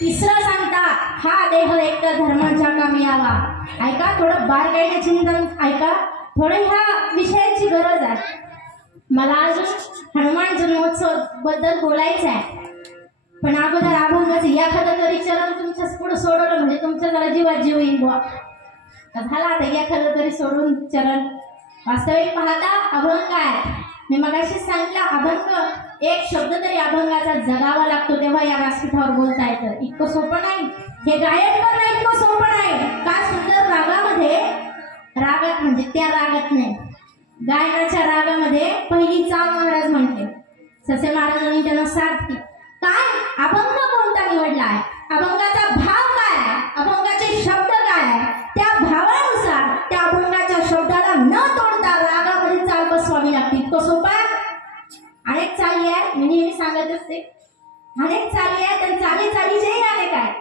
तिसरं सांगता हा देह एकतर धर्माच्या कामी यावा. ऐका, थोडं बारकाईने चिंतन ऐका, थोडं ह्या विषयाची गरज आहे. मला अजून हनुमान जन्मोत्सव बद्दल बोलायचं आहे, पण अगोदर अभंगाचं एखादं तरी चरण तुमच्या पुढे सोडवलं म्हणजे तुमच्या जरा जीवात जीव येईल बुवा. झाला आता एखादं तरी सोडून चरण. वास्तविक पाहता अभंग काय, मी मगाशी सांगितलं, अभंग एक शब्द तरी अभंगाचा जगावा लागतो तेव्हा या व्यासपीठावर बोलता येतं. इतकं सोपं नाही हे गायन करणं, इतकं सोपं नाही. काय सुंदर रागामध्ये, रागात म्हणजे त्या रागात नाही, गायनाच्या रागामध्ये पहिली चाल महाराज म्हणते. ससे महाराजांनी त्यांना साथ दिली. काय अभंग कोणता निवडला आहे, अभंगाचा भाव काय, अभंगाचे शब्द काय, त्या भावानुसार त्या अभंगाच्या शब्दाला न तोडता रागामध्ये चाल बसवावी लागते. इतकं सोपं आहे. अनेक चाली आहे, मी नेहमी सांगत असते, अनेक चाली आहे, तर चाली चालीचेही अनेक आहे,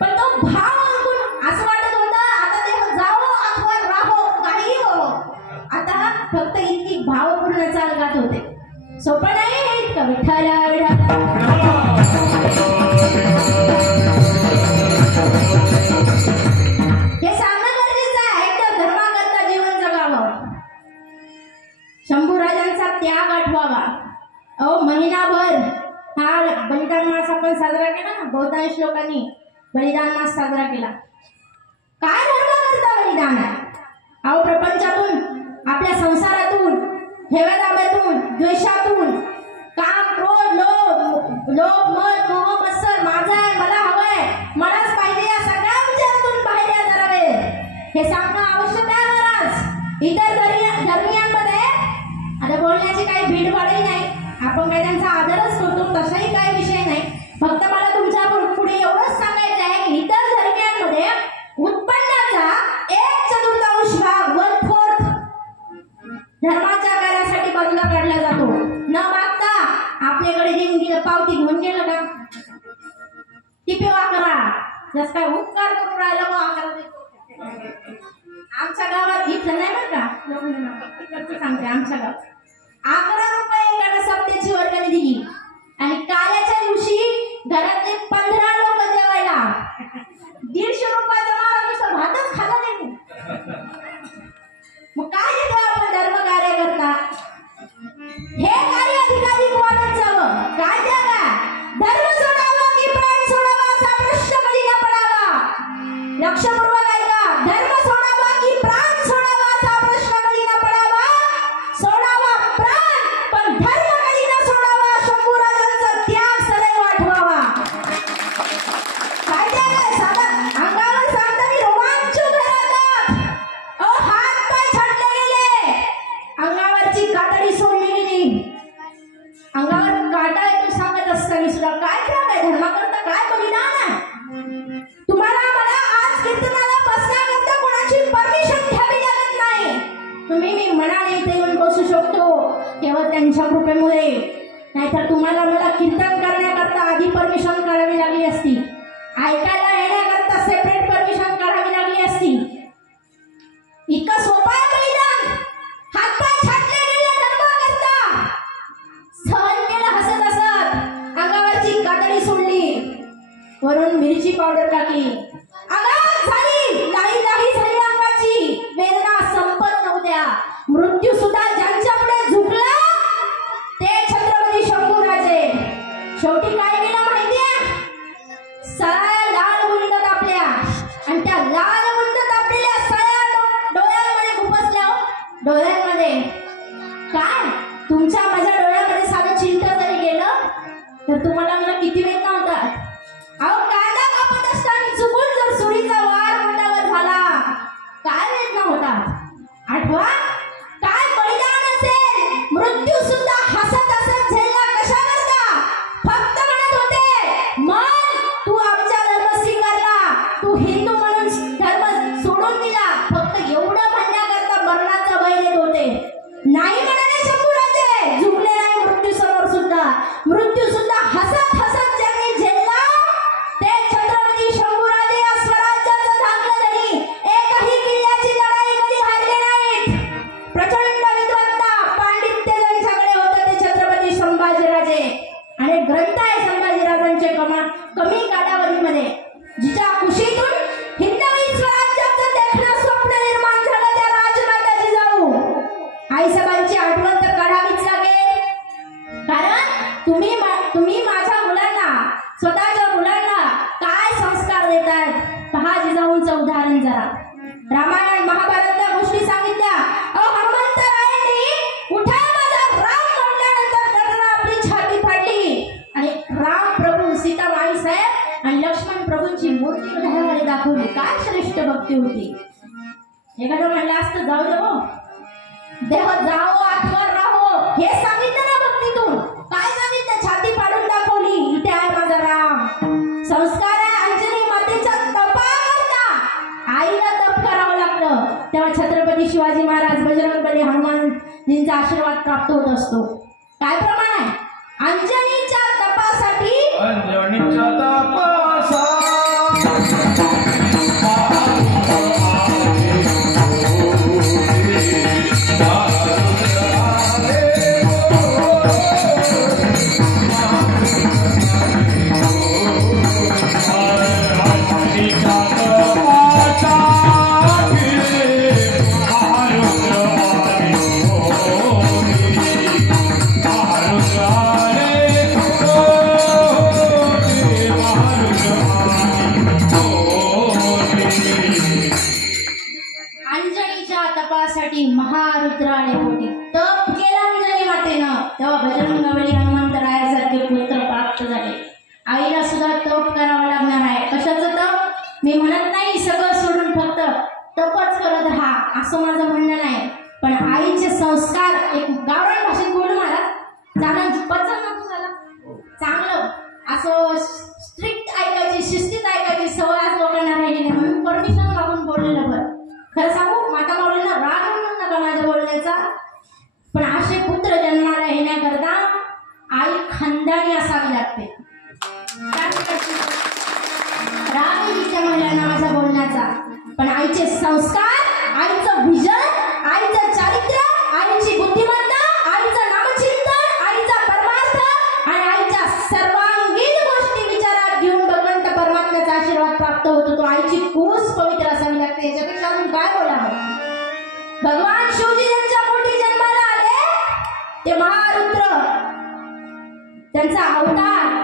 पण तो भाव ऐकून असं वाटत होतं आता ते जावो अथवा राहो काही हो. आता फक्त इतकी भावपूर्ण चाल गात होते. सोपं नाही हे इतकं. विठ्ठल हे सांगणं गरजेचं आहे. एकतर धर्माकरता जीवन जगावं, शंभूराजांचा त्याग आठवावा. अहो महिनाभर हा बलिदान मास आपण साजरा केला ना, बहुतांश लोकांनी बलिदान मास साजरा केला. काय धर्माकरता बलिदान आहे. अहो प्रपंचातून, आपल्या संसारातून, हेवादाबातून, द्वेषातून, काम, क्रोध, लोभ, मद, मोह, मत्सर, माझा आहे, मला हवंय, मलाच पाहिजे, या सगळ्या विचारातून बाहेर या जरावे हे सांगणं आवश्यक आहे महाराज. इतर धर्मियांमध्ये आता बोलण्याची काही भीडभाडही नाही, आपण काही त्यांचा आदरच करतो, तसाही काही विषय नाही. फक्त मला तुमच्या पुढे एवढंच सांगायचं आहे की इतर धर्मियांमध्ये उत्पन्नाचा 1/4 भाग, 1/4 धर्माच्या कार्यासाठी बाजूला काढला जातो. न मागता आपल्याकडे देणगी पावती घेऊन गेलं का टिपेवा करा, जस काय उपकार करून राहिला व आकार देतो. आमच्या गावात इथं नाही बरं का, सांगते आमच्या गावात 11 रुपये एकाने सप्त्याची वर्गणी दिली आणि कार्याच्या दिवशी घरातले 15 लोक जेवायला 150 रुपयाचा मला नुसतं भातच खाल्ला नाही. मग काय देतो आपण धर्म कार्य करता. हे कार्य अधिकाधिक वाढत जावं. काय द्यावा, धर्म सोडावा की प्राण सोडावा असा प्रश्न कधी न पडावा. लक्षपूर्वक ऐका, धर्म सोडावा की प्राण सोडावा असा प्रश्न कधी न पडावा. सोडावा प्राण, पण धर्म कधी न सोडावा. शंभूराजांचा त्याग सदैव आठवावा. काय द्यावा, साधा अंगावर सांगताना रोमांचूक राहतात. अहो हात पाय छाटले गेले, अंगावरची कातडी सोडली गेली, अंगावर काटा येतो सांगत असताना सुद्धा काय त्याग आहे, धर्माकरता काय बलिदान आहे. तुम्हाला मला आज कीर्तनाला बसण्याकरता कोणाची परमिशन घ्यावी लागत नाही. तुम्ही मी मनाने इथे येऊन बसू शकतो केवळ त्यांच्या कृपेमुळे. नाहीतर तुम्हाला मला कीर्तन करण्याकरता आधी परमिशन काढावी लागली असती, ऐकायला येण्याकरता सेपरेट परमिशन काढावी लागली असती. इतकं सोपं आहे बलिदान. हातपाय छाटले गेले धर्माकरता, सहन केलं हसत हसत, अंगावरची कातडी सोडली, वरून मिरची पावडर टाकली, आघात झाली, लाही लाही झाली अंगाची, वेदना संपत नव्हत्या. मृत्यू सुद्धा ज्यांच्या पुढे झुकला ते छत्रपती शंभूराजे. शेवटी काय केलं माहितीये, सळ्या लाल बुंद तापल्या आणि त्या लाल बुंद तापलेल्या सळ्या डोळ्यांमध्ये खुपसल्या. डोळ्यांमध्ये काय, तुमच्या माझ्या डोळ्यामध्ये साधं चिंता जरी गेलं तर तुम्हाला मला किती वेदना होतात. अहो कांदा कापत असताना चुकून जर सुरीचा वार मुंडावर झाला, काय वेदना होतात. आठवा, काय बलिदान असेल. मृत्यू सुद्धा हसत हसत झेलला. कशा करता, फक्त म्हणत होते मन तू आमचा धर्म स्वीकारला, तू हिंदू म्हणून धर्म सोडून दिला, फक्त एवढं म्हणण्याकरता मरणाचा भय देत होते. नाही म्हणाले शंभूराजे, झुकले नाही मृत्यू समोर सुद्धा. मृत्यू सुद्धा हसत हसत ज्यांनी झेलला ते छत्रपती शंभूराजे. या स्वराज्याचं धाकलं धनी, एकही किल्ल्याची लढाई कधी हारले नाहीत. प्रचंड विद्वत्ता, पांडित्य ज्यांच्याकडे होतं ते छत्रपती संभाजीराजे. आणि ग्रंथ आहे संभाजीराजांचे कमी कालावधीमध्ये जिच्या कुशीतून हिंदवी स्वराज्याचं देखणं स्वप्न निर्माण झालं त्या राजमाता जिजाऊ आईसाहेबांची आठवण तर काढावीच लागेल. कारण तुम्ही माझ्या मुलांना स्वतःच्या मुलांना काय संस्कार देतात पहा. जिजाऊंचं उदाहरण जरा रामायण महाभारतच्या गोष्टी सांगितल्या. हनुमंतरायांनी उठा माझा राम म्हटल्यानंतर गरुडा आपली छाती फाडली आणि राम प्रभू सीतामाई साहेब आणि लक्ष्मण प्रभूंची मूर्ती उदाहरणाने दाखवली. काय श्रेष्ठ भक्ती होती. एखादं म्हणलं असतं जाऊ देव देव जाओ आठवर राहो हे सांगितलं ना भक्तीतून. काय सांगितलं? छाती फाडून दाखवली. इथे आहे माझा राम. संस्कार आहे अंजनी मातेच्या तपाकरता आईला तप करावं लागतं. तेव्हा छत्रपती शिवाजी महाराज बजरंगबली हनुमानजींचा आशीर्वाद प्राप्त होत असतो. काय प्रमाण आहे? अंजनीच्या तपासाठी अंजनीच्या तपासा महारुद्राने होती तप केला अंजनी मातेनं. तेव्हा बजरंगबली हनुमंतरायासारखे पुत्र प्राप्त झाले. आईला सुद्धा तप करावं लागणार आहे. कशाचं तप? मी म्हणत नाही सगळं सोडून फक्त तपच करत राहा असं माझं म्हणणं नाही. पण आईचे संस्कार एक गावरान भाषेत बोलू मला जाणं पचन नको झालं चांगलं असं स्ट्रिक्ट ऐकायची शिस्तीत ऐकायची सवय आज लोकांना राहिली नाही. म्हणून परमिशन मागून बोललेलं बरं. खरं सांगू माता माऊलींना राग म्हणून नका माझ्या बोलण्याचा. पण असे पुत्र जन्माला येण्याकरता आई खानदानी असावी लागते. राग तिच्या महिलांना माझ्या बोलण्याचा. पण आईचे संस्कार आईचं विजन आईचं चारित्र्य आईची बुद्धिमत्ता आईचं नामचिंतन आईचा परमार्थ आणि आईच्या सर्वांगीण गोष्टी विचारात घेऊन भगवंत परमात्म्याचा आशीर्वाद प्राप्त होतो. तो आईची कूस पवित्र असावी लागते. याच्यापेक्षा अजून काय बोलावं. भगवान शिवजी ज्यांच्या पोटी जन्माला आले ते महारुद्र त्यांचा अवतार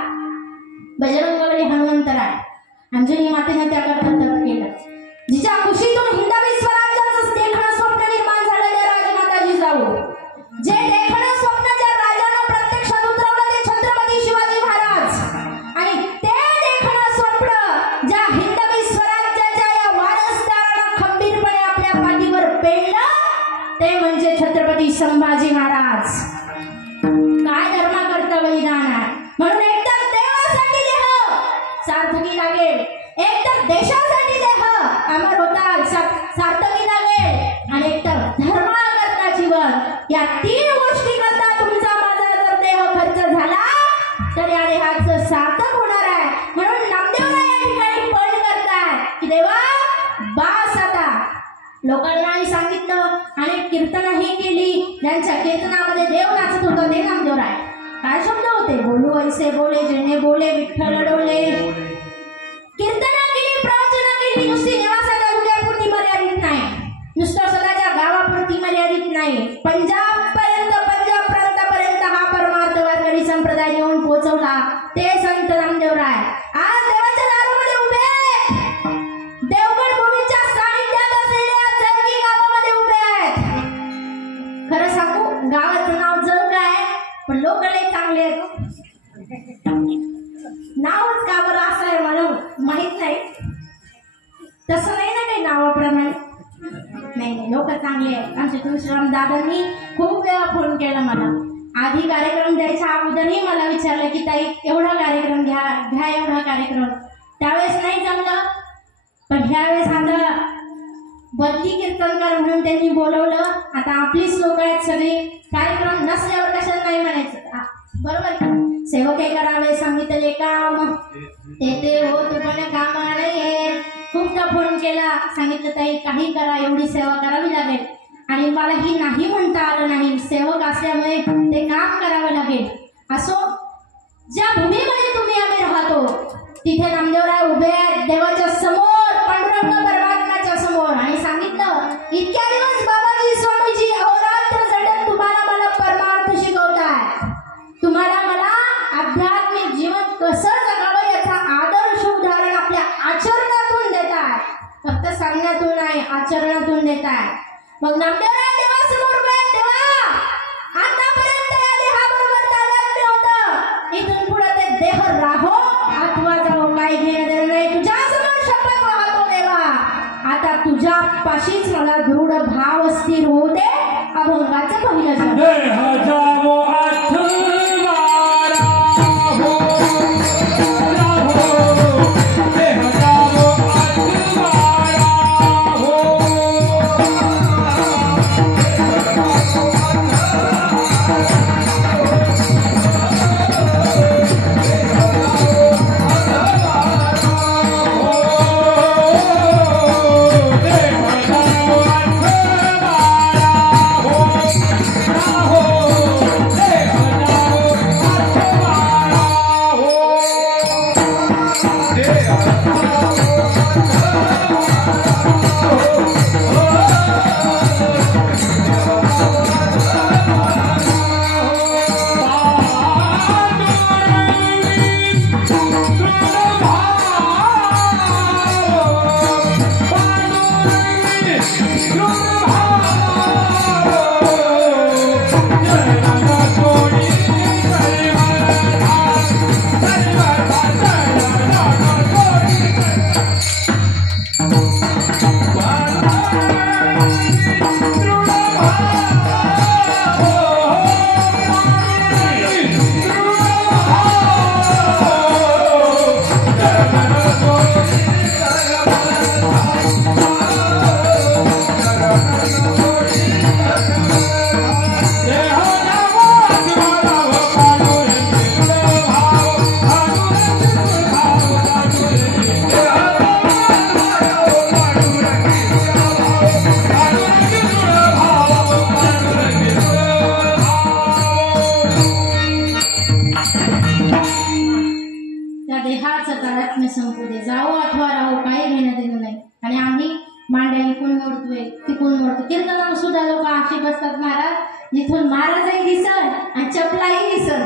बजरंगबली हनुमंतराय. अंजनी मातेने त्याकरता तप केलं. जिच्या कुशीतून हिंदवी स्वराज्याचं देखणं स्वप्न निर्माण झालेले राजमाता जिजाऊ. जे देखणं स्वप्न ज्या राजानं प्रत्यक्षात उतरवलं ते छत्रपती शिवाजी महाराज. आणि ते देखणं स्वप्न ज्या हिंदवी स्वराज्याच्या या वारसदारानं खंबीरपणे आपल्या पाठीवर पेललं ते म्हणजे छत्रपती संभाजी महाराज. काय धर्माकरता बलिदान आहे. म्हणून एकतर देवासाठी देह सार्थकी लागेल एकतर देशासाठी देह अमर होता सार्थकी लागेल आणि एकतर धर्माकरता जीवन. या तीन गोष्टी करता तुमचा माझा जर देह खर्च झाला तर या देहाचं सार्थक होणार आहे. म्हणून नामदेवराय या ठिकाणी पण करताय की देवा बास आता. लोकांनाही सांगितलं आणि कीर्तनही केली. ज्यांच्या कीर्तनामध्ये देव नाचत होता ते नामदेवराय. काय शब्द होते? बोलू ऐसे बोले जेणे बोले विठ्ठल डोले. कीर्तन केली प्रवचन केली नुसती निवासा तालुक्यापुरती मर्यादित नाही. नुसतं स्वतःच्या गावापुरती मर्यादित नाही. पंजाब प्रांतापर्यंत हा परमार्थ वारकरी संप्रदाय नेऊन पोहोचवला ते संत नामदेवराय. आज देवाच्या दारामध्ये उभे आहेत. देवगड भूमीच्या सानिध्यात असलेल्या जळगी गावामध्ये उभे आहेत. खरं सांगू गावाचं नाव जळग आहे पण लोक लय चांगले आहेत. नावच का बरं असं आहे मला माहित नाही. तसं नाही ना काही नावाप्रमाणे. नाही लोक चांगले आहेत. आमचे तुळशीराम दादांनी खूप वेळा फोन केला मला. आधी कार्यक्रम द्यायच्या अगोदरही मला विचारलं की ताई एवढा कार्यक्रम घ्या एवढा कार्यक्रम. त्यावेळेस नाही जमलं पण ह्यावेळेस आता बदली कीर्तनकार म्हणून त्यांनी बोलवलं. आता आपलीच लोक आहेत सगळे. कार्यक्रम नसल्यावर कशाला नाही म्हणायचं. बरोबर सेवके करावे सांगितले काम ते होत पण कामा नाही. खूपदा फोन केला सांगितलं ताई काही करा एवढी सेवा करावी लागेल. आणि मला ही नाही म्हणता आलं नाही. सेवक असल्यामुळे ते काम करावं लागेल. असो ज्या भूमीमध्ये तुम्ही आम्ही राहतो तिथे नामदेवराय उभे आहेत देवाच्या समोर, पांडुरंग परमात्म्याच्या समोर, आणि सांगितलं इतक्या दिवस बाबाजी स्वामीजी अहोरात्र झटत तुम्हाला मला परमार्थ शिकवताय, तुम्हाला मला आध्यात्मिक जीवन कसं जगावं याचा आदर्श उदाहरण आपल्या आचरणातून देताय, फक्त सांगण्यातून नाही आचरणातून देताय. मग नामदेवराय देवासमोर उभे आहेत. देवा, आतापर्यंत या देहाबरोबर तादात्म्य होतं, इथून पुढे ते देह राहो अथवा जाओ काही घेणं देणं नाही, तुझ्या समोर शपथ वाहतो देवा, आता तुझ्या पाशीच मला दृढ भाव स्थिर होऊ दे. अभंगाचं पहिलं शब्द देह जावो अथवारा हो, राहो, देह जावो अथवारा हो. संपू दे, जाओ अथवा राहो काही घेणं देणं नाही. आणि आम्ही मांड्या इकून मोडतोय तिकून मोडतो. कीर्तनात सुद्धा लोक अशी बसतात महाराज, जिथून महाराजही दिसत आणि चपलाही दिसत,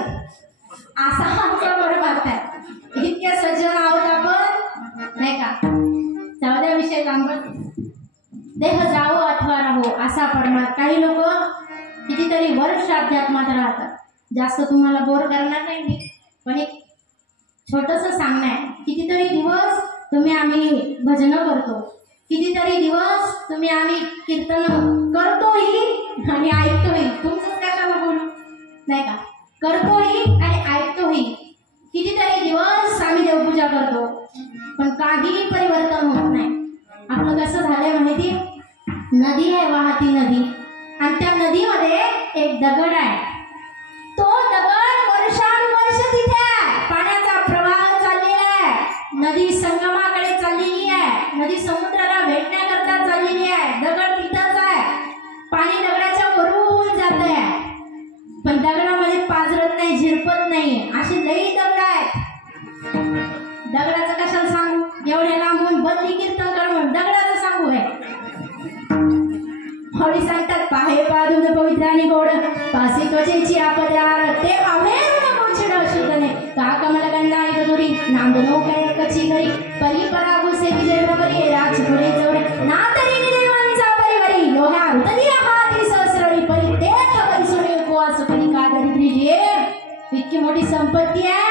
असा आमचा बरं वागताय. इतक्या सज्जन आहोत आपण, नाही का? जाऊ विषय लांबत. देह जाओ अथवा राहो असा पडणार. काही लोक कितीतरी वर्ष अध्यात्मात राहतात. जास्त तुम्हाला बोर करणार नाही मी, पण एक छोटंसं सांगणं आहे. कितीतरी दिवस तुम्ही आम्ही भजन करतो, कितीतरी दिवस तुम्ही आम्ही कीर्तन करतोही आणि ऐकतोही. तुमचंच कशाला बोलू, नाही का? करतोही आणि ऐकतोही. कितीतरी दिवस आम्ही देवपूजा करतो, पण काहीही परिवर्तन होत नाही. आपलं कसं झालंय माहिती? नदी आहे, वाहती नदी, आणि त्या नदीमध्ये एक दगड आहे. तो दगड वर्षानुवर्ष तिथे आहे, पाण्याचा प्रवाह चाललेला आहे, नदी संगमाकडे चाललेली आहे, नदी समुद्राला भेटण्याकरता चाललेली आहे. दगड तिथंच आहे, पाणी दगडाच्या वरून जात आहे, पण दगडामध्ये पाझरत नाही, झिरपत नाही. अशी लई दगड आहेत. दगडाचं कशाला सांगू? एवढ्या लांबून बंदी कीर्तन कर म्हणून दगडाचं सांगू आहे. हळी सांगतात पाहे पादुद पवित्र आणि गोड, पासी त्वचेची आपदार ते अमेर गोचिड अशुद्धने का कमल गंधा आणि कदुरी नांदनो काय कची घरी परी परागु से विजय प्रभरी राज पुढे जवळ ना तरी देवांचा परिवारी लोहा उतरी हाती सहस्रळी परी ते खबरी सुने उपवास परी का दरिद्री जे. इतकी मोठी संपत्ती आहे,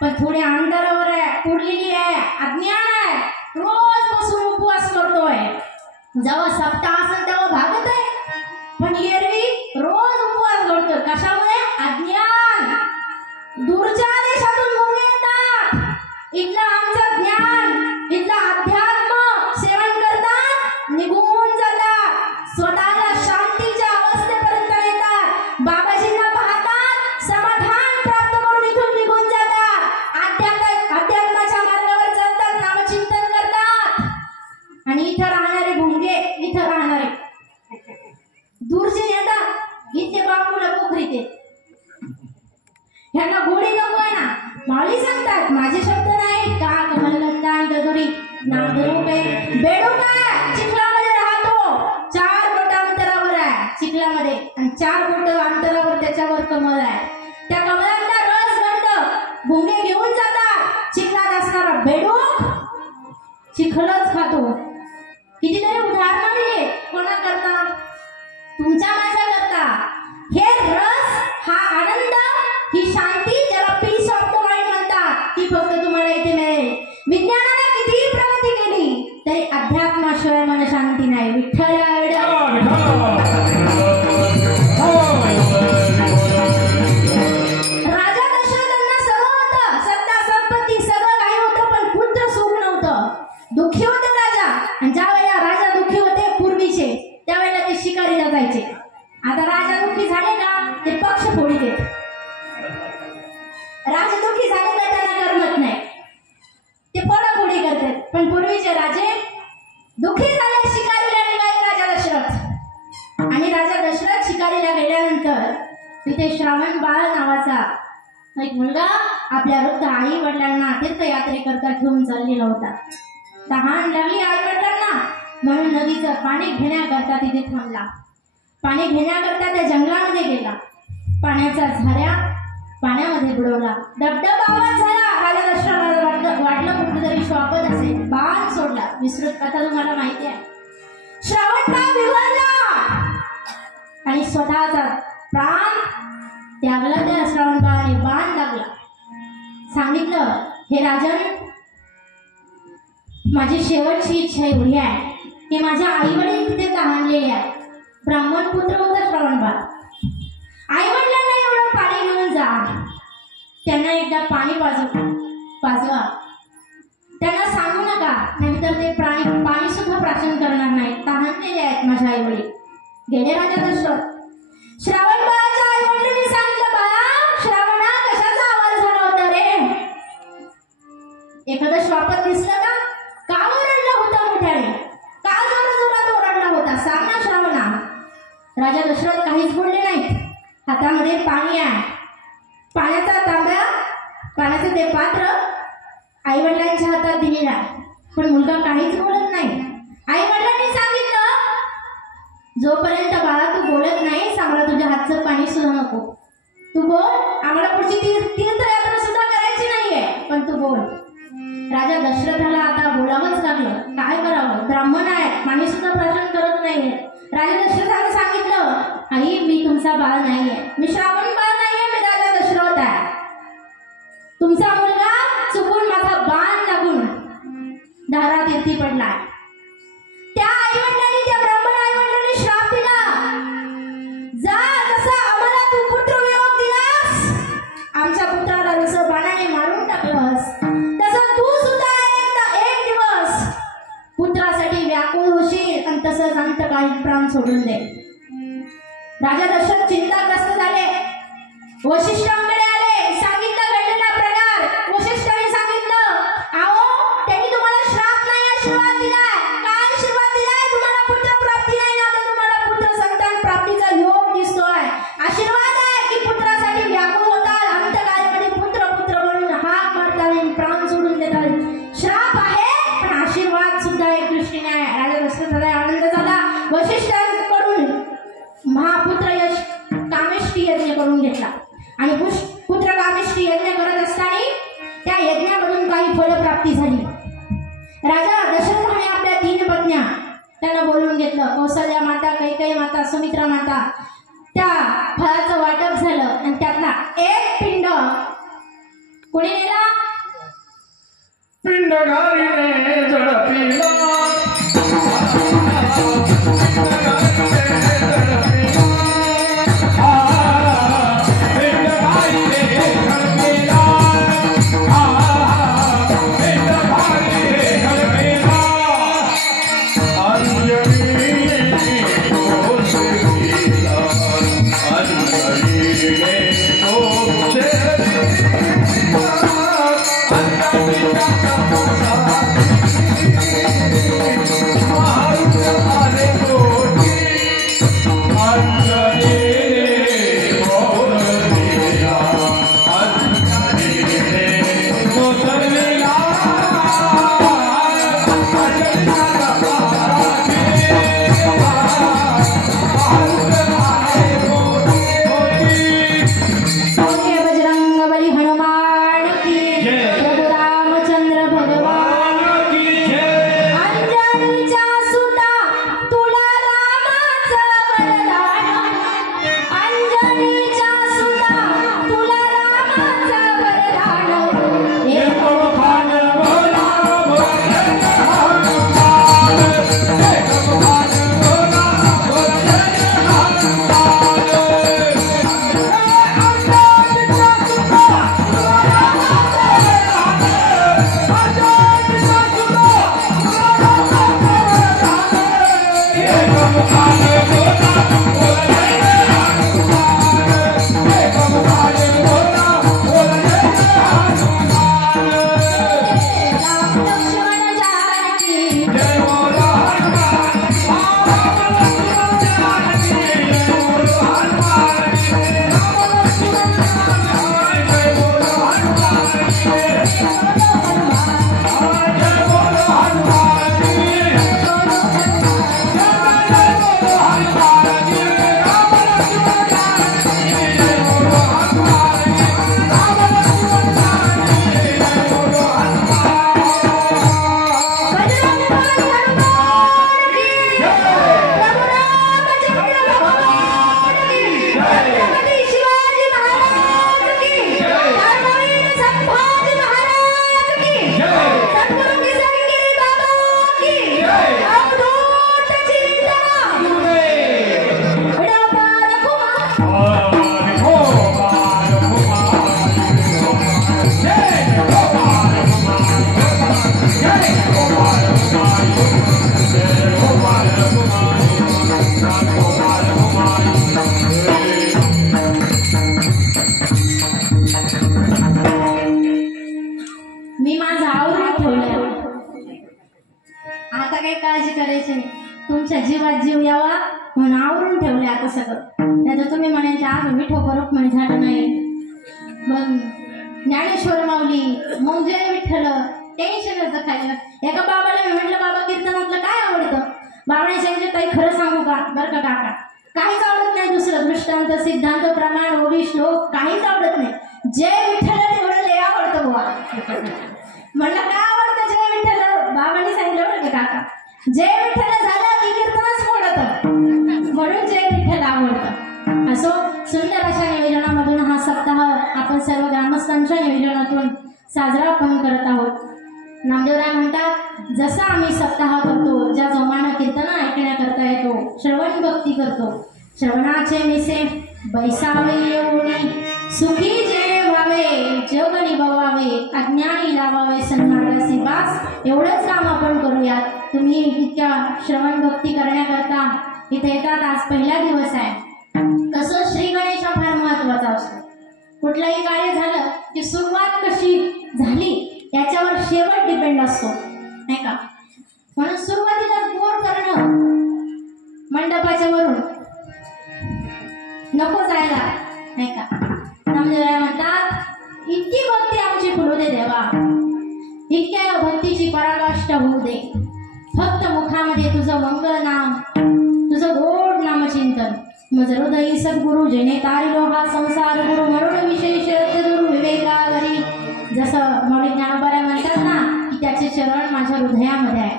पण थोडे अंधारावर आहे, उडलेली आहे, अज्ञान आहे. रोज बसून उपवास करतोय, जेव्हा सप्ताह असेल तेव्हा भागत आहे, पण एरवी रोज उपवास करतोय. कशामुळे? अज्ञान. दूरच्या देशातून मुंगे येतात, इथलं आमचं ज्ञान, इथलं अध्यात्म सेवन करतात, निघून जातात, स्वतःला शांतीच्या अवस्थेपर्यंत येतात, बाबाजींना पाहतात, समाधान प्राप्त करून इथून निघून जातात, अध्यात्माच्या मार्गावर चालतात, नामचिंतन करतात. आणि इथं राहणारे भुंगे, इथं राहणारे दूरचे येतात, इथे बापूला पोखरीत ह्यांना गोडी नको आहे ना, माझे शब्द नाही का कमलगंधा आणि गदुरी नागरूप आहे बेडूक आहे चिखलामध्ये राहतो 4 बोट अंतरावर आहे चिखलामध्ये आणि 4 बोट अंतरावर त्याच्यावर कमल आहे त्या कमलातला रस गंध भुंगे घेऊन जातात चिखलात असणारा बेडूक चिखलच खातो कितीतरी उदाहरणं दिली कोणा करता तुमच्या माझ्या करता हे रस हा आनंद ही शांती ज्याला पीस ऑफ द माइंड म्हणतात ती फक्त तुम्हाला इथे मिळेल विज्ञानाने कितीही प्रगती केली तरी अध्यात्माशिवाय मन शांती नाही विठ्ठल राजा दशरथांना सर्व होतं सत्ता संपत्ती सगळं काही होतं पण पुत्र सुख नव्हतं दुःखी होते राजा आणि ज्या वेळेला राजा दुःखी होते पूर्वीचे त्यावेळेला ते शिकारीला जायचे आता राजा दुःखी झाले का ते पक्ष फोडीत येत राजा दुःखी झाले का त्यांना करमत नाही ते फोडाफोडी करतात पण पूर्वीचे राजे दुःखी झाले शिकारीला निघाले राजा दशरथ आणि राजा दशरथ शिकारीला गेल्यानंतर तिथे श्रावण बाळ नावाचा एक मुलगा आपल्या वृद्ध आई वडिलांना तीर्थयात्रेकरता घेऊन चाललेला होता तहान लागली आई वडिलांना म्हणून नदीचं पाणी घेण्याकरता तिथे थांबला पाणी घेण्याकरता त्या जंगलामध्ये गेला पाण्याचा झऱ्या पाण्यामध्ये बुडवला धबधबा आवाज झाला राजा दशरथाला वाटलं कुठेतरी श्वापद असेल बाण सोडला विस्तृत कथा तुम्हाला माहिती आहे श्रावण बाळ विवरला आणि स्वतःचा प्राण त्यागला त्या श्रावण बाळाने बाण लागला सांगितलं हे राजन माझी शेवटची इच्छा एवढी आहे की माझ्या आई वडील तिथे तहानलेले आहेत ब्राह्मण पुत्र होता श्रावण बाळ आई वडिलांना एवढं पाणी घेऊन जा त्यांना एकदा पाणी पाजवा त्यांना सांगू नका नाहीतर ते पाणी सुद्धा प्राशन करणार नाही तहानलेले आहेत माझ्या आई वडील गेले राजा दशरथ श्रावण बाळाच्या आई वडिलांनी सांगितलं बाळा श्रावणा कशाचा आवाज झाला होता रे एखादं श्वापद दिसलं का ओरडला होता मोठ्याने का जोरात ओरडला होता सांग ना श्रावणा राजा दशरथ काहीच बोलले नाहीत हातामध्ये पाणी आहे पाण्याचा तांब्या पाण्याचं ते पात्र आई वडिलांच्या हातात दिलेलं आहे पण मुलगा काहीच बोलत नाही आई वडिलांनी सांगितलं जोपर्यंत बाळा तू बोलत नाही आम्हाला तुझ्या हातचं पाणी सुद्धा नको तू बोल आम्हाला पुढची तीर्थयात्रा सुद्धा करायची नाहीये पण तू बोल राजा दशरथाला आता बोलावंच लागलं काय करावं ब्राह्मण आहेत पाणी सुद्धा प्राशन करत नाहीये राजा दशरथाने सांगितलं आई मी तुमचा बाळ नाहीये मी श्रावण बाळ नाहीये मी राजा दशरथ आहे तुमचा मुलगा चुकून माझा बाण लागून धारात येती पडलाय त्या आई वडिलांनी त्या ब्राह्मण आई वडिलांनी श्राप दिला जा जसा आम्हाला तू पुत्र वियोग दिलास आमच्या पुत्राला जसं बाणाने मारून टाकलंस तसं तू सुद्धा एक दिवस पुत्रासाठी व्याकुळ होशील आणि तसंच अंतकालीन प्राण सोडून दे राजा दशरथ चिंताग्रस्त झाले वशिष्ठांकडे आले सांगितलं घडलेला प्रकार वशिष्ठांनी सांगितलं आओ त्यांनी तुम्हाला श्राप नाही आशीर्वाद दिलाय काय आशीर्वाद दिलाय तुम्हाला पुत्र प्राप्ती नाही आता तुम्हाला पुत्र संतान प्राप्तीचा योग दिसतोय आशीर्वाद आहे की पुत्रासाठी व्याकुळ होतात अंतकाळामध्ये पुत्र पुत्र म्हणून हाक मारतात प्राण सोडून देतात श्राप आहे पण आशीर्वाद सुद्धा एक दृष्टीने आहे राजा दशरथाला आनंद झाला वशिष्ठांकडून महापुत्र यश कामेष्टी यज्ञ करून घेतला आणि पुत्र कामेष्टी यज्ञ करत असताना त्या यज्ञामधून काही फलप्राप्ती झाली राजा दशरथाने आपल्या 3 पत्न्या त्यांना बोलवून घेतलं कौसल्या माता कैकेयी माता सुमित्रा माता त्या फळाचं वाटप झालं आणि त्यातला एक पिंड कोणी नेला पिंड घालीने झडपिला Thank you. मी माझं आवरून ठेवलं. आता काही काळजी करायची नाही. तुमच्या जीवात जीव यावा म्हणून आवरून ठेवले आता सगळं. नाही तर तुम्ही म्हणायचे आज विठो बरोबर म्हणे झालं नाही. मग ज्ञानेश्वर माऊली मग जय विठ्ठल टेन्शन होतं खायला. एका बाबाला मी म्हटलं बाबा कीर्तनातलं काय आवडतं. बाबाने सांगितलं ताई खरं सांगू का बरं का काका काहीच आवडत नाही. दुसरं दृष्टांत सिद्धांत प्रमाण ओवी श्लोक काहीच आवडत नाही. जय विठ्ठल तेवढं लय आवडतं बुवा. म्हणलं काय आवडतं जय विठ्ठल. बाबांनी सांगितलं बरं का काका जय विठ्ठल झालं की कीर्तनच मोडतं म्हणून जय विठ्ठल आवडतं. असो सुंदर अशा नियोजनामधून हा सप्ताह आपण सर्व ग्रामस्थांच्या नियोजनातून साजरा आपण करत आहोत. नामदेवराय म्हणतात जसं आम्ही सप्ताह करतो ज्या जोमानं कीर्तन ऐकण्याकरता येतो श्रवण भक्ती करतो. श्रवणाचे मिसे बैसावे येऊनी सुखी जे व्हावे जग निभवावे अज्ञानी लावावे सन्मार्गासी बास एवढंच काम आपण करूयात. तुम्ही इतक्या श्रवण भक्ती करण्याकरता इथे येतात. आज पहिला दिवस आहे. कसं श्री गणेश फार महत्वाचा असतो. कुठलंही कार्य झालं की सुरुवात कशी झाली याच्यावर शेवट डिपेंड असतो नाही का. म्हणून सुरुवातीला गोड करणं मंडपाच्या वरून नको जायला नाही का. नामदेवराय म्हणतात इतकी भक्ती आमची फुलू दे देवा इतक्या भक्तीची पराकाष्ठा होऊ दे. फक्त मुखामध्ये तुझं मंगळ नाम तुझं गोड नामचिंतन मज हृदयी सद्गुरु जेणे तारिलो हा संसार गुरु म्हणून विशेष गुरु विवेकावरी. जसं मौली ज्ञानोबा म्हणतात ना की त्याचे चरण माझ्या हृदयामध्ये आहे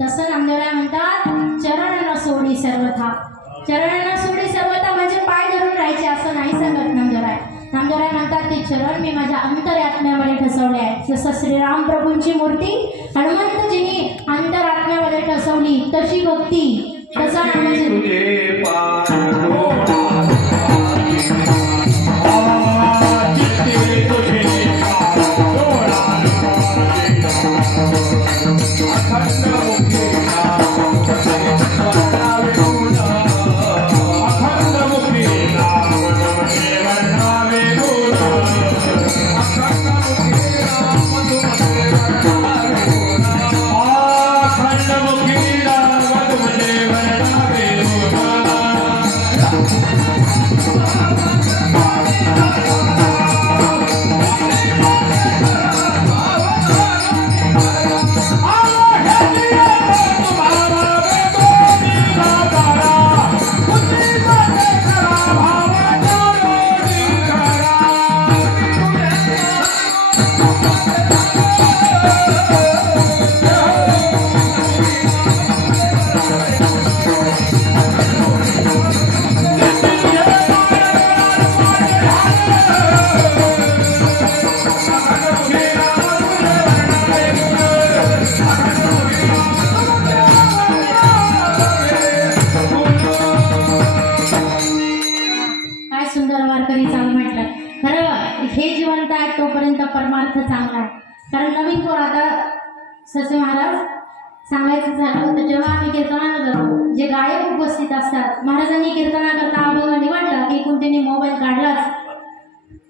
तसं नामदेवराय म्हणतात चरण न सोडी सर्वथा. चरण न सोडी सर्वथा म्हणजे पाय धरून राहायचे असं नाही सांगत नामदेवराय. नामदेवराय म्हणतात ते चरण मी माझ्या अंतरात्म्यामध्ये ठसवले आहे. जसं श्रीराम प्रभूंची मूर्ती हनुमंतजींनी अंतरात्म्यामध्ये ठसवली तशी भक्ती तसं परमार्थ चांगला आहे. कारण नवीन पोर आता ससे महाराज सांगायचं झालं तर जेव्हा आम्ही कीर्तनाला जातो जे गायक उपस्थित असतात महाराजांनी कीर्तनाकरता अभंग निवडला की कोणत्याने मोबाईल काढलाच.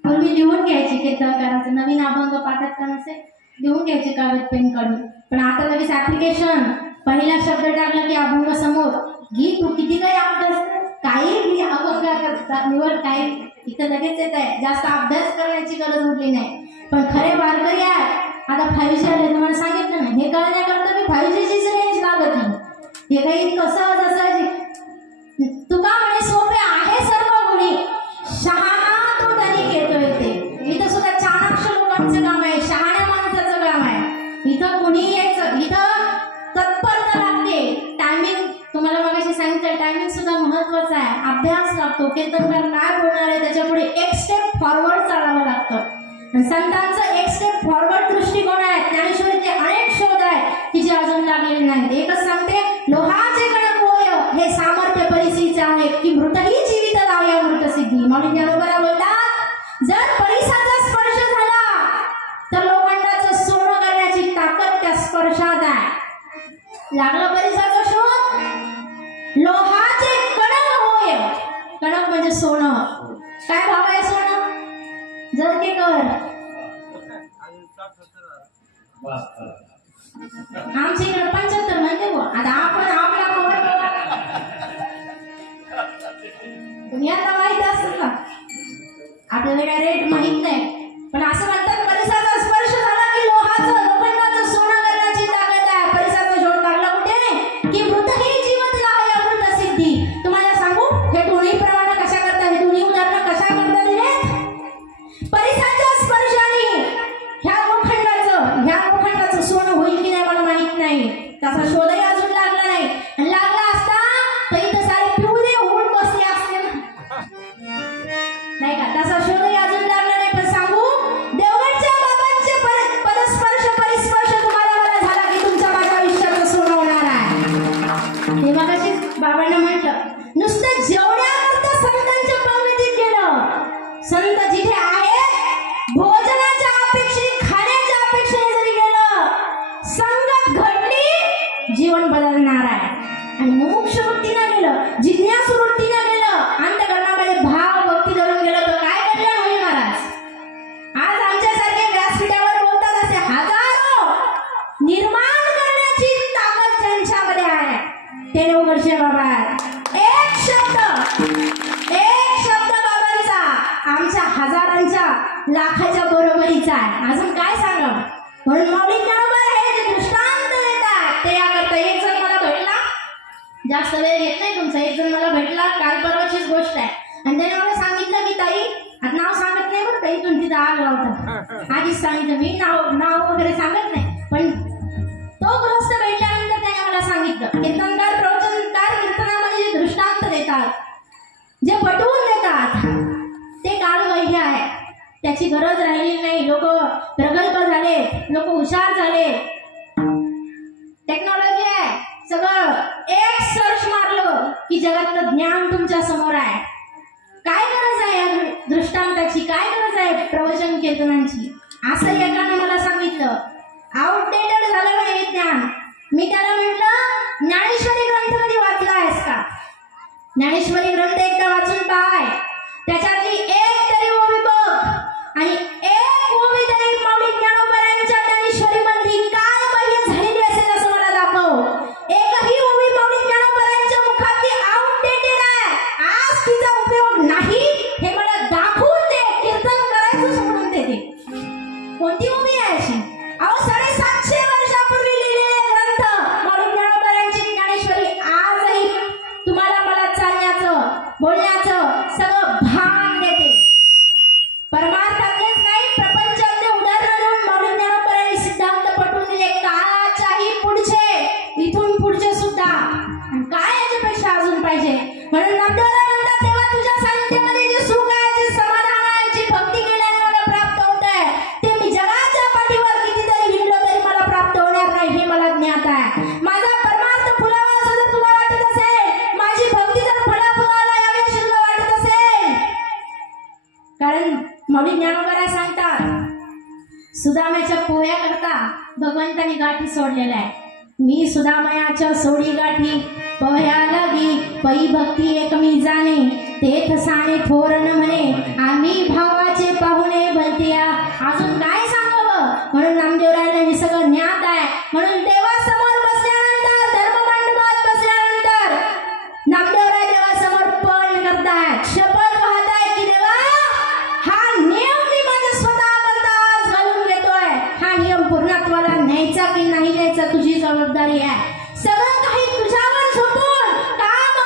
पूर्वी लिहून घ्यायचे कीर्तनकारांचं नवीन अभंग पाठत का नसेल लिहून घ्यायचे कागद पेन काढून. पण आता लगेच ऍप्लिकेशन पहिला शब्द टाकला की अभंग समोर घी तू किती काही अभ्यास काही अभंग निवड काही इथं लगेच येत आहे. जास्त अभ्यास करण्याची गरज उरली नाही. पण खरे वारकरी आहे आता 5G आले तुम्हाला सांगितलं ना हे कळण्याकरता मी 5Gची रेंज लागत नाही. हे काही कसं जसं तुका म्हणे सोपे आहे सर्व गुणी शहाणा तो धनिक येतोय. ते इथं सुद्धा चाणाक्ष लोकांचं काम आहे शहाण्या माणसाचं काम आहे. इथं कुणी यायचं इथं तत्परता लागते. टायमिंग तुम्हाला मगाशी सांगितलं टायमिंग सुद्धा महत्वाचा आहे. अभ्यास लागतो. कीर्तनकार काय बोलणार आहे त्याच्या पुढे एक स्टेप फॉरवर्ड चालावं लागतं. संतांचं एक स्टेप फॉरवर्ड दृष्टिकोन आहे. ज्ञानेश्वरीचे अनेक शोध आहेत की जे अजून लागलेले नाहीत. एकच सांगते लोहाचे कणक होय हे सामर्थ्य परिसीचे आहे की मृतही जीवित लावया मृत सिद्धी. म्हणून ज्ञानोबा बोलतात जर परिसाचा स्पर्श झाला तर लोखंडाचं सोनं करण्याची ताकद त्या स्पर्शात आहे. लागलं परिसाचा शोध लोहाचे कणक होय. कणक म्हणजे सोनं. काय भाव आहे सोनं जर के कर आमच्या इकडे 75 म्हणते गो. आता आपण आपला तुम्ही आता माहिती असेल ना, आपल्याला काय रेट माहित नाही, पण असं म्हणतात परिसराचा स्पर्श झाला की लोहाचं लोखंडाचं सोनं करण्याची ताकद आहे. परिसराचा जोड लागला कुठे की मृतही जीवतला आहे अमृत सिद्धी. तुम्हाला सांगू हे दोन्ही प्रमाणे कशा करता, हे दोन्ही उदाहरणं कशा करता दिलेत. परिसराच्या स्पर्शाने ह्या लोखंडाचं सोनं होईल की नाही मला माहित नाही, त्याचा शोधही अजून लागला नाही. लागला असता तर इथं सारे पिवळे होऊन बसले असते ना, नाही का. त्याचा शोधही अजून लागला नाही. पण सांगू देवगडच्या बाबांचे परस्पर्श परिस्पर्श तुम्हाला मला झाला की तुमच्या माझ्या आयुष्याचं सोनं होणार आहे. हे मगाशी बाबांना म्हटलं नुसतं जेवण्याकरता संतांच्या पंगतीत गेलं. संत जिथे आहेत भोजनाच्या अपेक्षेने खाण्याच्या अपेक्षेने जरी गेलं, संगत घडली जीवन बदलणार आहे. आणि मोक्ष वृत्तीनं गेलं, जिज्ञासू वृत्तीनं गेलं, अंतःकरणामध्ये भाव भक्ती धरून गेलं तर काय कल्याण होईल महाराज. आज आमच्यासारखे व्यासपीठावर बोलतात असे हजारो निर्माण करण्याची ताकद त्यांच्यामध्ये आहे. ते देवगडचे बाबा एक शब्द बाबांचा आमच्या हजारांच्या लाखाच्या बरोबरीचा आहे. अजून काय सांगा. म्हणून मौलिक ज्ञानोबा हे जे दृष्टांत देतात ते याकरता. एक जण मला भेटला, जास्त वेळ घेत नाही तुमचा, एक जण मला भेटला, काल परवाचीच गोष्ट आहे, आणि त्याने मला सांगितलं की ताई, आता नाव सांगत नाही बरं, ताई तुमची आग लावतात आधीच सांगितलं मी, नाव वगैरे सांगत नाही. पण तो गृहस्थ भेटल्यानंतर त्याने मला सांगितलं कीर्तनकार प्रवचनकार कीर्तनामध्ये जे दृष्टांत देतात, जे पटवून देतात ते काल वैद्य आहे, त्याची गरज राहिली नाही. लोक प्रगल्भ झाले, लोक हुशार झाले, टेक्नॉलॉजी आहे, सगळं एक सर्च मारलं की जगातलं ज्ञान तुमच्या समोर आहे. काय गरज आहे या दृष्टांताची, काय गरज आहे प्रवचन कीर्तनांची. असं एकाने मला सांगितलं. आउटडेटेड झालं म्हणे हे ज्ञान. मी त्याला म्हटलं ज्ञानेश्वरी ग्रंथ कधी वाचला आहेस का. ज्ञानेश्वरी ग्रंथ एकदा वाचून पाहाय, त्याच्यातली एक तरी ओवी बघ, आणि एक ओवी तरी मौलिक ज्ञानोबरांच्या ज्ञानेश्वरी मधली काय बाह्य झालेली असेल असं मला दाखव. एकही ओवी मौलिक ज्ञानोबरांच्या मुखातली आउटडेटेड आहे, आज तिचा उपयोग नाही हे मला दाखवून दे. कीर्तन करायचं सोडून देते. कोणती ओवी आहे अशी. अहो 750 वर्षापूर्वी लिहिलेले ग्रंथ मौलिक ज्ञानोबरांची ज्ञानेश्वरी आजही तुम्हाला मला चालण्याचं बोलण्याचं सगळं भान देते. परमार्थातलेच नाही प्रपंचातले उदाहरण देऊन मौलिक ज्ञानोबरांनी सिद्धांत पटवून दिले. काळाच्याही पुढचे, इथून पुढचे सुद्धा, काय याच्यापेक्षा अजून पाहिजे. म्हणून नामदेवराय म्हणतात तेव्हा तुझ्या साहित्यामध्ये जे सुख आहे, जे समाधान आहे, जी भक्ती केल्याने मला प्राप्त होत आहे, ते मी जगाच्या पाठीवर कितीतरी हिंडलो तरी मला प्राप्त होणार नाही हे मला ज्ञात आहे. माझा परमार्थ फुलावा असं जर तुला वाटत असेल, माझी भक्ती जर फुलाला यावी अशी तुला वाटत असेल, कारण मौलिक ज्ञानोबा सांगतात सुदाम्याच्या पोह्या करता भगवंतानी गाठी सोडलेल्या आहे. मी सुदामयाच्या सोडी गाठी पोह्या लागी, पै भक्ती एक मी जाणे, तेथ साने थोर न म्हणे, आम्ही भावाचे पाहुणे भलत्या. अजून काय सांगावं. म्हणून नामदेवरायला हे सगळं ज्ञात आहे. म्हणून देवासमोर बसल्यानंतर, धर्ममंडपात बसल्यानंतर नामदेवराय देवासमोर पण करतायत, शपथ वाहताय की देवा हा नियम मी माझ्या स्वतः करता घालून घेतोय. हा नियम पूर्णत्वाला न्यायचा की नाही न्यायचा तुझी जबाबदारी आहे. सगळं काही तुझ्यावर झोपून काम,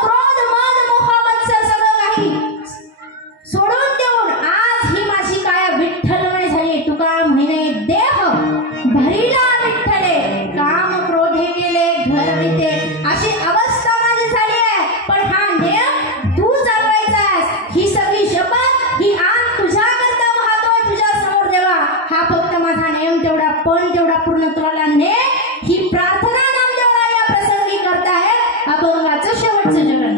क्रोध, मद, मोह, मत्सर सगळं काही सोडून देऊन आज ही माझी काया विठ्ठलमय झाली. तुका म्हणे देह भरिला विठ्ठले, काम क्रोधे केले घरविते, अशी अवस्था माझी झाली आहे. पण हा नियम तू चालवायचा आहेस. ही सगळी शपथ, ही आग तुझ्याकरता वाहतोय तुझ्या समोर देवा. हा फक्त माझा नियम तेवढा, पण तेवढा पूर्णत्वाला ने, ही प्रार्थना नामदेवराय या प्रसंगी करतायत. अभंगाचं शेवटचं चरण.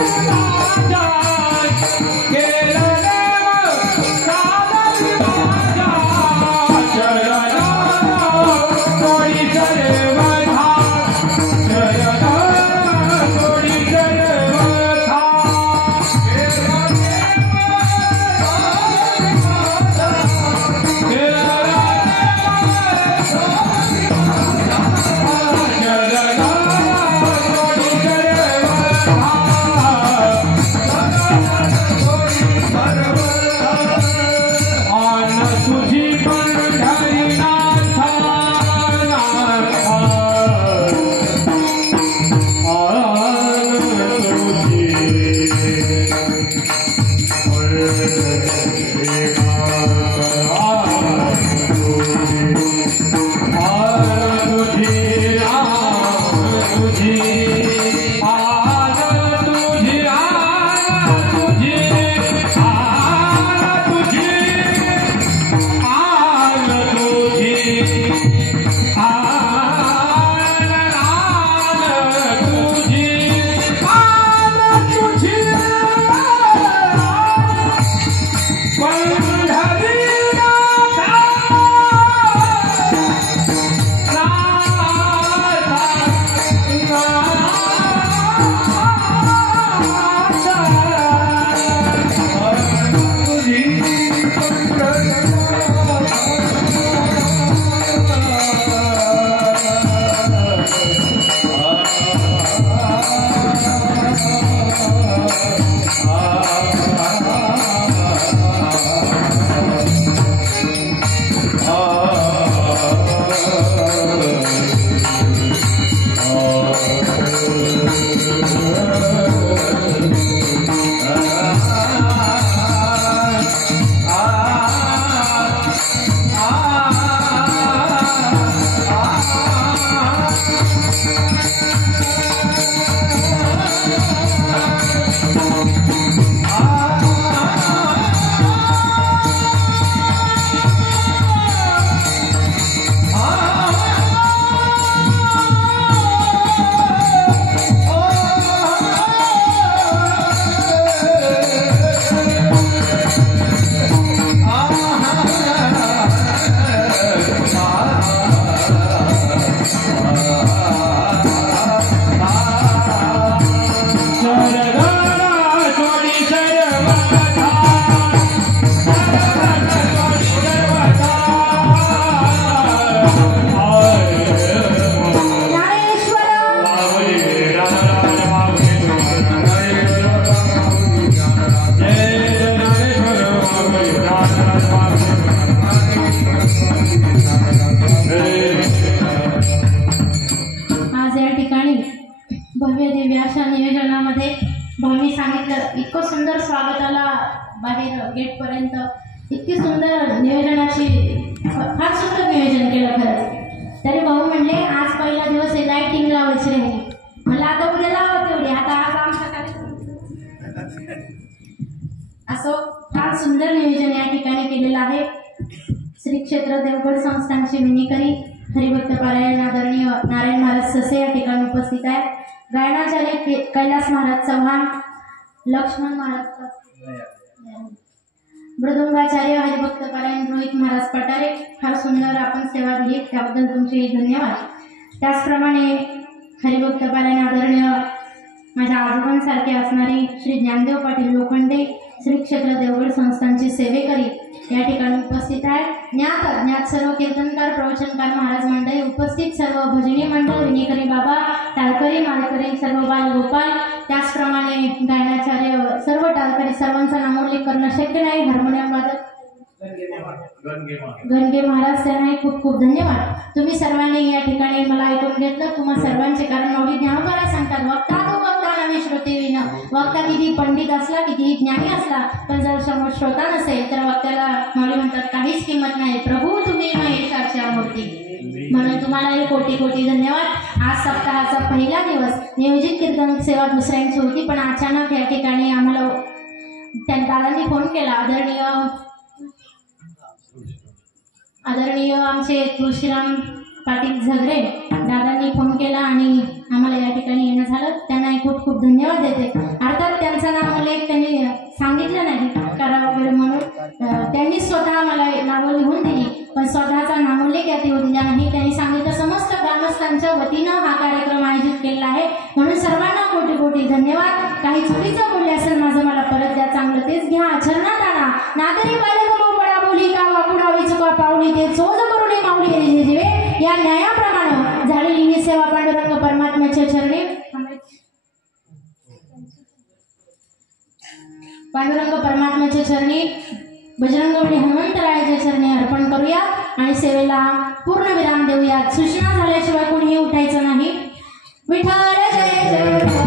Bye. भाऊनी सांगितलं इतकं सुंदर स्वागताला बाहेर गेटपर्यंत इतकी सुंदर नियोजनाची फार सुंदर नियोजन केलं खरंच. तरी भाऊ म्हणले आज पहिला दिवस आहे लाईटिंग लावायची राहिली. मला आता उद्या लावा तेवढी, आता आज आमच्या असं फार सुंदर नियोजन या ठिकाणी केलेलं आहे. श्री क्षेत्र देवगड संस्थानचे विनिकरी हरिभक्त पारायण आदरणीय नारायण महाराज ससे या ठिकाणी उपस्थित आहेत. गायनाचार्य कैलास महाराज चव्हाण, लक्ष्मण महाराज, मृदुंगाचार्य हरिभक्त पारायण रोहित महाराज पटारे. फार सुंदर आपण सेवा दिली त्याबद्दल तुमचे धन्यवाद. त्याचप्रमाणे हरिभक्त पारायण आदरणीय माझ्या आजोबांसारखे असणारे श्री ज्ञानदेव पाटील लोखंडे श्री क्षेत्र देवगड संस्थानचे सेवेकरी या ठिकाणी उपस्थित आहेत. ज्ञात अज्ञात सर्व कीर्तनकार प्रवचनकार महाराज मंडळी उपस्थित, सर्व भजनी मंडळ, विनिकरी बाबा, टाळकरी माळकरी, सर्व बाल गोपाल, त्याचप्रमाणे गायनाचार्य, सर्व टाळकरी, सर्वांचा नामोल्लेख करणं शक्य नाही. हार्मोनियम वादक गणगे महाराज त्यांनाही खूप खूप धन्यवाद. तुम्ही सर्वांनी या ठिकाणी मला ऐकून घेतलं. तुम्हा सर्वांचे कारण माऊली ज्ञानोबाला सांगतात वक्ता तो वक्ता नव्हे श्रोते विना. वक्ता किती पंडित असला कितीही ज्ञानी असला पण जर समोर श्रोता नसेल तर वक्त्याला माऊली म्हणतात काहीच किंमत नाही. प्रभू तुम्ही महेशाच्या मूर्ती. म्हणून तुम्हालाही कोटी कोटी धन्यवाद. आज सप्ताहाचा पहिला दिवस, नियोजित कीर्तन सेवा दुसऱ्यांची होती पण अचानक या ठिकाणी आम्हाला त्या दादांनी फोन केला. आदरणीय आमचे तुळशीराम पाटील झगरे दादांनी फोन केला आणि आम्हाला या ठिकाणी येणं झालं. त्यांना खूप खूप धन्यवाद देते. अर्थात त्यांचा नामोल्लेख त्यांनी सांगितलं नाही करा वगैरे म्हणून, त्यांनी स्वतः मला नावं लिहून दिली पण स्वतःचा नामोल्लेख यात येऊ दिला नाही. त्यांनी सांगितलं समस्त ग्रामस्थांच्या वतीनं हा कार्यक्रम आयोजित केलेला आहे म्हणून सर्वांना कोटी कोटी धन्यवाद. काही चुकीचं बोलले असेल माझं मला परत द्या, चांगलं तेच घ्या. आचरणात आणा नागरी बालक मोपळा बोली का वापुडावी चुका पावली ते चोज करून माऊली जीवे. या न्यायाप्रमाणे झालेली ही सेवा पांडुरंग परमात्म्याच्या चरणी बजरंगबली हनुमंतरायाच्या चरणी अर्पण करूया आणि सेवेला पूर्ण विराम देऊया. सूचना झाल्याशिवाय कोणीही उठायचं नाही. विठ्ठल जय जय